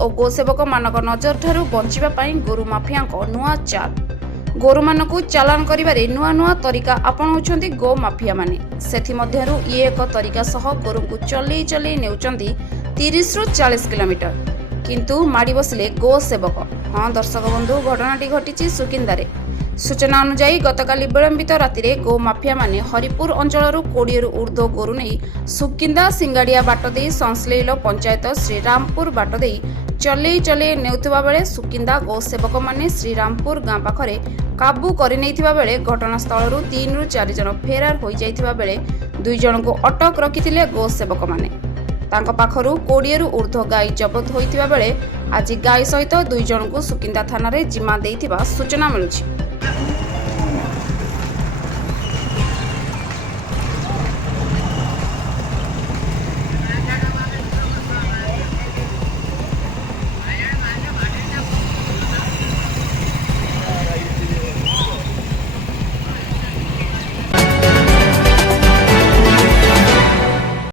और गोसेवक मानक नजर ठारू बंचिबा पई गोरु माफिया नुआ चाल। गोरु मानकु चालान करिबारे नुआ नुआ तरीका अपनाउछंती गो माफिया माने। सेथि मध्यरु ये एक तरीका सह गोरुंकु चले चले नेउचंती 30 रु 40 किलोमीटर, किंतु माड़ी बसिले गो सेवक। हाँ दर्शक बंधु, घटनाटी घटी सुकिंदारे। सूचना अनुसार गतकाली विलंबित राति गो माफिया माने हरिपुर अंचल 20 रु ऊर्ध्व गोरु नहीं सुकिंदा सिंगाड़िया बाट दे संश्लेल पंचायत श्रीरामपुर बाट दे चले चले नेउथिबा बेले सुकिंदा गो सेवक माने श्रीरामपुर गाँ पाखरे काबू कर बेले घटनास्थल 3 रु 4 जन फेरार हो जाइथिबा बेले 2 जन को अटक रखिथिले गो सेवक माने। तांको पाखरु 20 रु ऊर्ध्व गाई जबत होइथिबा बेले आज गाई सहित 2 जन को सुकिंदा थाना रे जिम्मा देइथिबा सूचना मिलुछि।